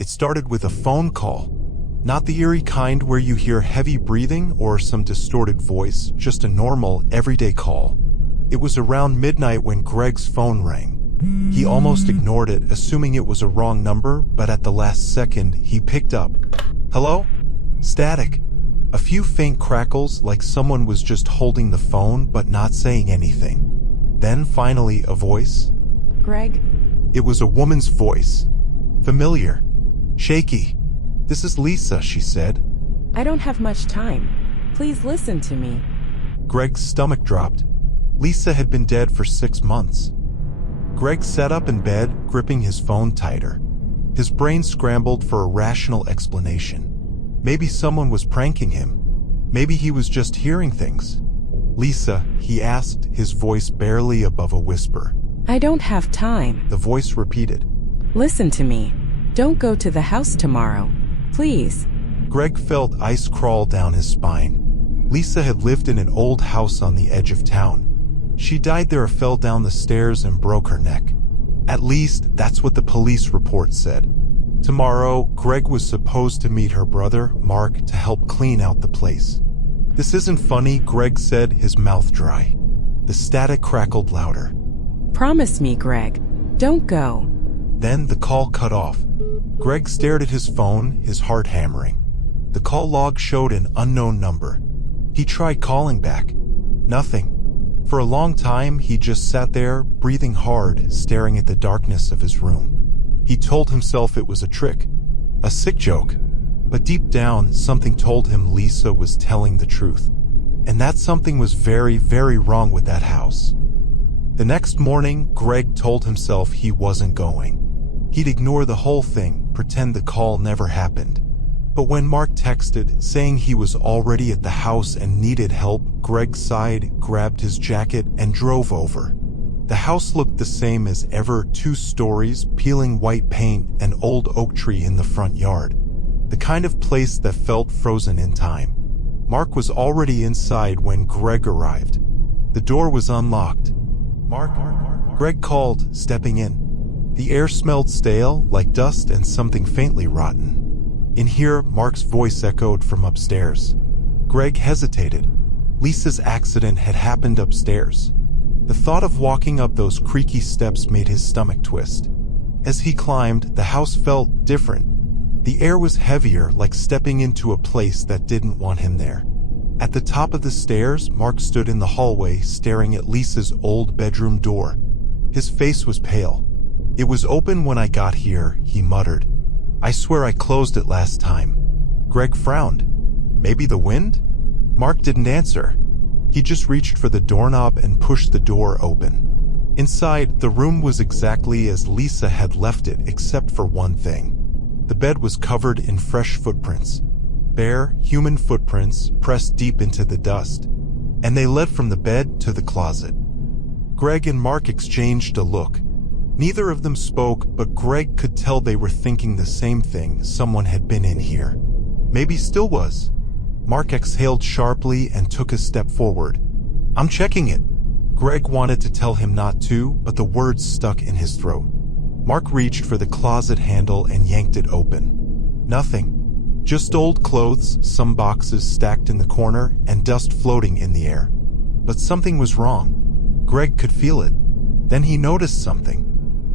It started with a phone call. Not the eerie kind where you hear heavy breathing or some distorted voice, just a normal, everyday call. It was around midnight when Greg's phone rang. He almost ignored it, assuming it was a wrong number, but at the last second, he picked up. Hello? Static. A few faint crackles, like someone was just holding the phone but not saying anything. Then finally, a voice. Greg? It was a woman's voice. Familiar. Shaky. This is Lisa, she said. I don't have much time. Please listen to me. Greg's stomach dropped. Lisa had been dead for 6 months. Greg sat up in bed, gripping his phone tighter. His brain scrambled for a rational explanation. Maybe someone was pranking him. Maybe he was just hearing things. Lisa, he asked, his voice barely above a whisper. I don't have time. The voice repeated. Listen to me. Don't go to the house tomorrow. Please. Greg felt ice crawl down his spine. Lisa had lived in an old house on the edge of town. She died there, fell down the stairs and broke her neck. At least, that's what the police report said. Tomorrow, Greg was supposed to meet her brother, Mark, to help clean out the place. This isn't funny, Greg said, his mouth dry. The static crackled louder. Promise me, Greg. Don't go. Then the call cut off. Greg stared at his phone, his heart hammering. The call log showed an unknown number. He tried calling back. Nothing. For a long time, he just sat there, breathing hard, staring at the darkness of his room. He told himself it was a trick, a sick joke. But deep down, something told him Lisa was telling the truth. And that something was very, very wrong with that house. The next morning, Greg told himself he wasn't going. He'd ignore the whole thing, pretend the call never happened. But when Mark texted, saying he was already at the house and needed help, Greg sighed, grabbed his jacket, and drove over. The house looked the same as ever, 2 stories, peeling white paint, an old oak tree in the front yard. The kind of place that felt frozen in time. Mark was already inside when Greg arrived. The door was unlocked. Mark, Greg called, stepping in. The air smelled stale, like dust and something faintly rotten. In here, Mark's voice echoed from upstairs. Greg hesitated. Lisa's accident had happened upstairs. The thought of walking up those creaky steps made his stomach twist. As he climbed, the house felt different. The air was heavier, like stepping into a place that didn't want him there. At the top of the stairs, Mark stood in the hallway, staring at Lisa's old bedroom door. His face was pale. It was open when I got here, he muttered. I swear I closed it last time. Greg frowned. Maybe the wind? Mark didn't answer. He just reached for the doorknob and pushed the door open. Inside, the room was exactly as Lisa had left it, except for one thing. The bed was covered in fresh footprints. Bare, human footprints pressed deep into the dust. And they led from the bed to the closet. Greg and Mark exchanged a look. Neither of them spoke, but Greg could tell they were thinking the same thing. Someone had been in here. Maybe still was. Mark exhaled sharply and took a step forward. I'm checking it. Greg wanted to tell him not to, but the words stuck in his throat. Mark reached for the closet handle and yanked it open. Nothing. Just old clothes, some boxes stacked in the corner, and dust floating in the air. But something was wrong. Greg could feel it. Then he noticed something.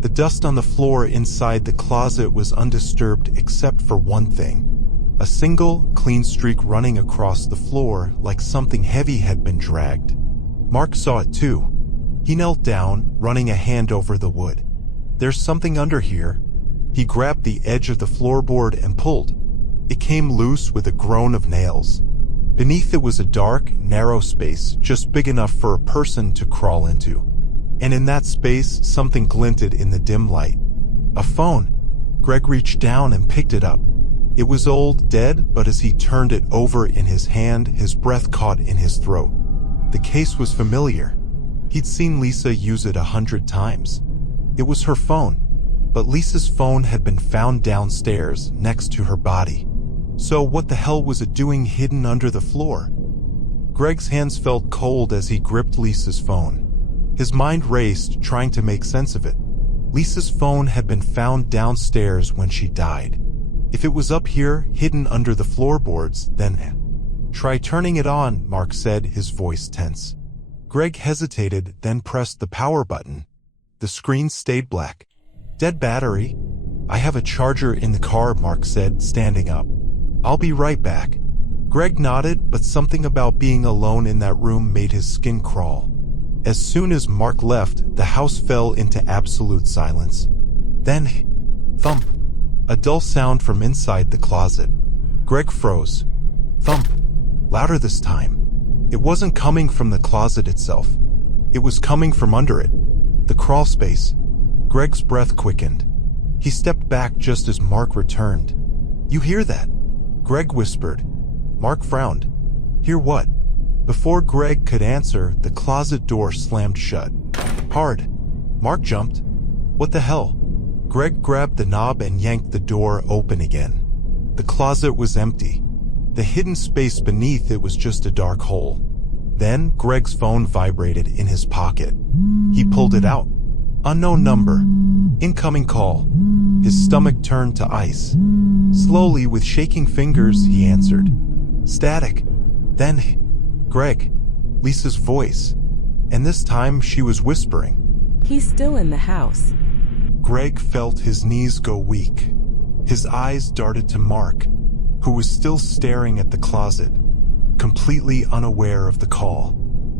The dust on the floor inside the closet was undisturbed except for one thing. A single, clean streak running across the floor like something heavy had been dragged. Mark saw it too. He knelt down, running a hand over the wood. There's something under here. He grabbed the edge of the floorboard and pulled. It came loose with a groan of nails. Beneath it was a dark, narrow space, just big enough for a person to crawl into. And in that space, something glinted in the dim light. A phone. Greg reached down and picked it up. It was old, dead, but as he turned it over in his hand, his breath caught in his throat. The case was familiar. He'd seen Lisa use it 100 times. It was her phone. But Lisa's phone had been found downstairs, next to her body. So what the hell was it doing hidden under the floor? Greg's hands felt cold as he gripped Lisa's phone. His mind raced, trying to make sense of it. Lisa's phone had been found downstairs when she died. If it was up here, hidden under the floorboards, then... Try turning it on, Mark said, his voice tense. Greg hesitated, then pressed the power button. The screen stayed black. Dead battery? I have a charger in the car, Mark said, standing up. I'll be right back. Greg nodded, but something about being alone in that room made his skin crawl. As soon as Mark left, the house fell into absolute silence. Then, thump. A dull sound from inside the closet. Greg froze. Thump. Louder this time. It wasn't coming from the closet itself. It was coming from under it. The crawl space. Greg's breath quickened. He stepped back just as Mark returned. You hear that? Greg whispered. Mark frowned. Hear what? Before Greg could answer, the closet door slammed shut. Hard. Mark jumped. What the hell? Greg grabbed the knob and yanked the door open again. The closet was empty. The hidden space beneath it was just a dark hole. Then Greg's phone vibrated in his pocket. He pulled it out. Unknown number. Incoming call. His stomach turned to ice. Slowly, with shaking fingers, he answered. Static. Then, Greg. Lisa's voice. And this time she was whispering. He's still in the house. Greg felt his knees go weak. His eyes darted to Mark, who was still staring at the closet, completely unaware of the call.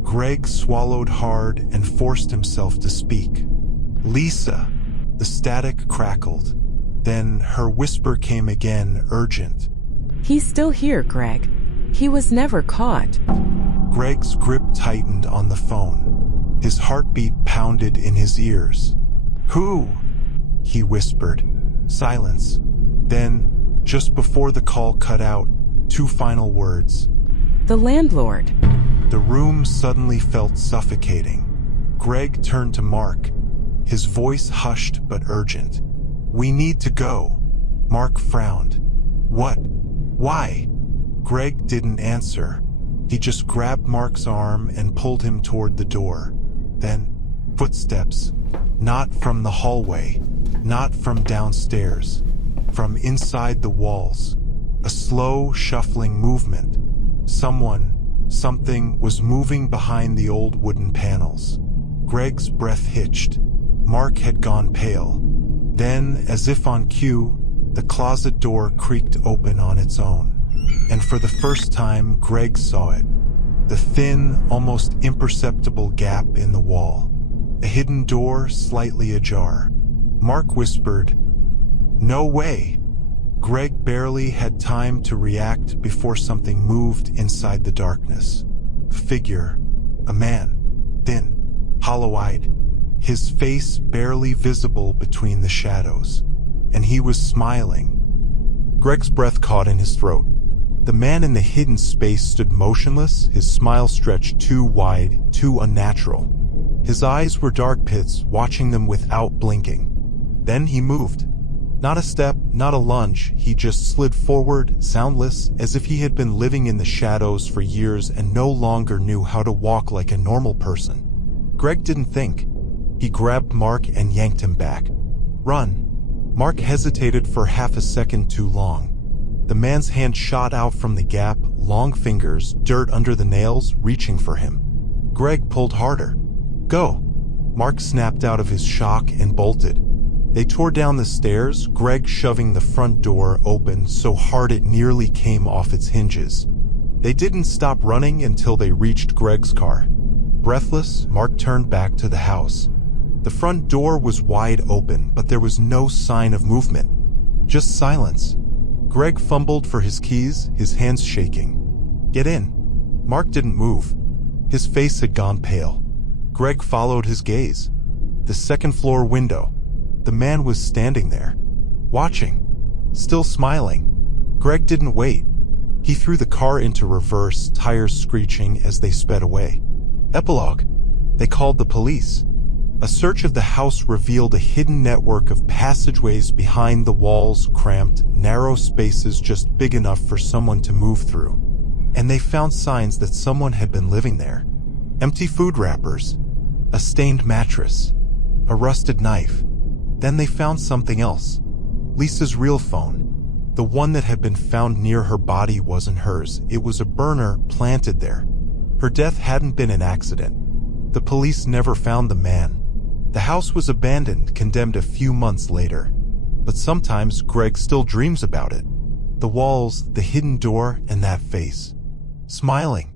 Greg swallowed hard and forced himself to speak. Lisa. The static crackled. Then her whisper came again, urgent. He's still here, Greg. He was never caught. Greg's grip tightened on the phone. His heartbeat pounded in his ears. Who? He whispered. Silence. Then, just before the call cut out, two final words. The landlord. The room suddenly felt suffocating. Greg turned to Mark, his voice hushed but urgent. We need to go. Mark frowned. What? Why? Greg didn't answer. He just grabbed Mark's arm and pulled him toward the door. Then, footsteps. Not from the hallway. Not from downstairs. From inside the walls. A slow, shuffling movement. Something was moving behind the old wooden panels. Greg's breath hitched. Mark had gone pale. Then, as if on cue, the closet door creaked open on its own. And for the first time, Greg saw it. The thin, almost imperceptible gap in the wall. A hidden door slightly ajar. Mark whispered, No way! Greg barely had time to react before something moved inside the darkness. A figure. A man. Thin. Hollow-eyed. His face barely visible between the shadows. And he was smiling. Greg's breath caught in his throat. The man in the hidden space stood motionless, his smile stretched too wide, too unnatural. His eyes were dark pits, watching them without blinking. Then he moved. Not a step, not a lunge, he just slid forward, soundless, as if he had been living in the shadows for years and no longer knew how to walk like a normal person. Greg didn't think. He grabbed Mark and yanked him back. Run. Mark hesitated for half a second too long. The man's hand shot out from the gap, long fingers, dirt under the nails, reaching for him. Greg pulled harder. Go. Mark snapped out of his shock and bolted. They tore down the stairs, Greg shoving the front door open so hard it nearly came off its hinges. They didn't stop running until they reached Greg's car. Breathless, Mark turned back to the house. The front door was wide open, but there was no sign of movement. Just silence. Greg fumbled for his keys, his hands shaking. Get in. Mark didn't move. His face had gone pale. Greg followed his gaze. The second-floor window. The man was standing there, watching, still smiling. Greg didn't wait. He threw the car into reverse, tires screeching as they sped away. Epilogue. They called the police. A search of the house revealed a hidden network of passageways behind the walls, cramped, narrow spaces just big enough for someone to move through. And they found signs that someone had been living there. Empty food wrappers, a stained mattress, a rusted knife. Then they found something else. Lisa's real phone. The one that had been found near her body wasn't hers. It was a burner planted there. Her death hadn't been an accident. The police never found the man. The house was abandoned, condemned a few months later. But sometimes Greg still dreams about it. The walls, the hidden door, and that face. Smiling,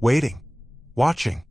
waiting, watching.